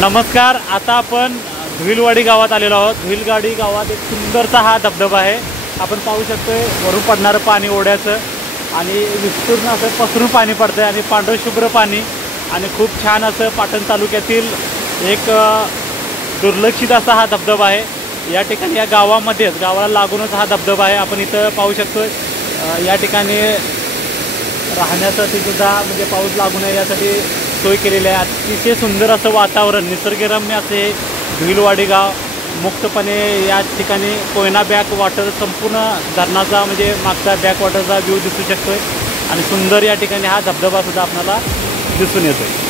नमस्कार. आता आपण धुईलवाडी गावात आलेलो आहोत. धुईलवाडी गावात एक सुंदरसा हा धबधबा आहे. आपण पाहू शकतोय वरून पडणारं पाणी ओढ्याचं आणि विस्तीर्ण असं पसरून पाणी पडतं आणि पांढरं शुभ्र पाणी आणि खूप छान असं पाटण तालुक्यातील एक दुर्लक्षित असा हा धबधबा आहे. या ठिकाणी या गावामध्येच गावाला लागूनच हा धबधबा आहे. आपण इथं पाहू शकतोय या ठिकाणी राहण्यासाठी सुद्धा म्हणजे पाऊस लागू नये यासाठी सोय केलेली आहे. अतिशय सुंदर असं वातावरण, निसर्गरम्य असे धुईलवाडी गाव. मुक्तपणे या ठिकाणी कोयना बॅक वॉटर संपूर्ण धरणाचा म्हणजे मागचा बॅक वॉटरचा व्ह्यू दिसू शकतोय आणि सुंदर या ठिकाणी हा धबधबा सुद्धा आपल्याला दिसून येतोय.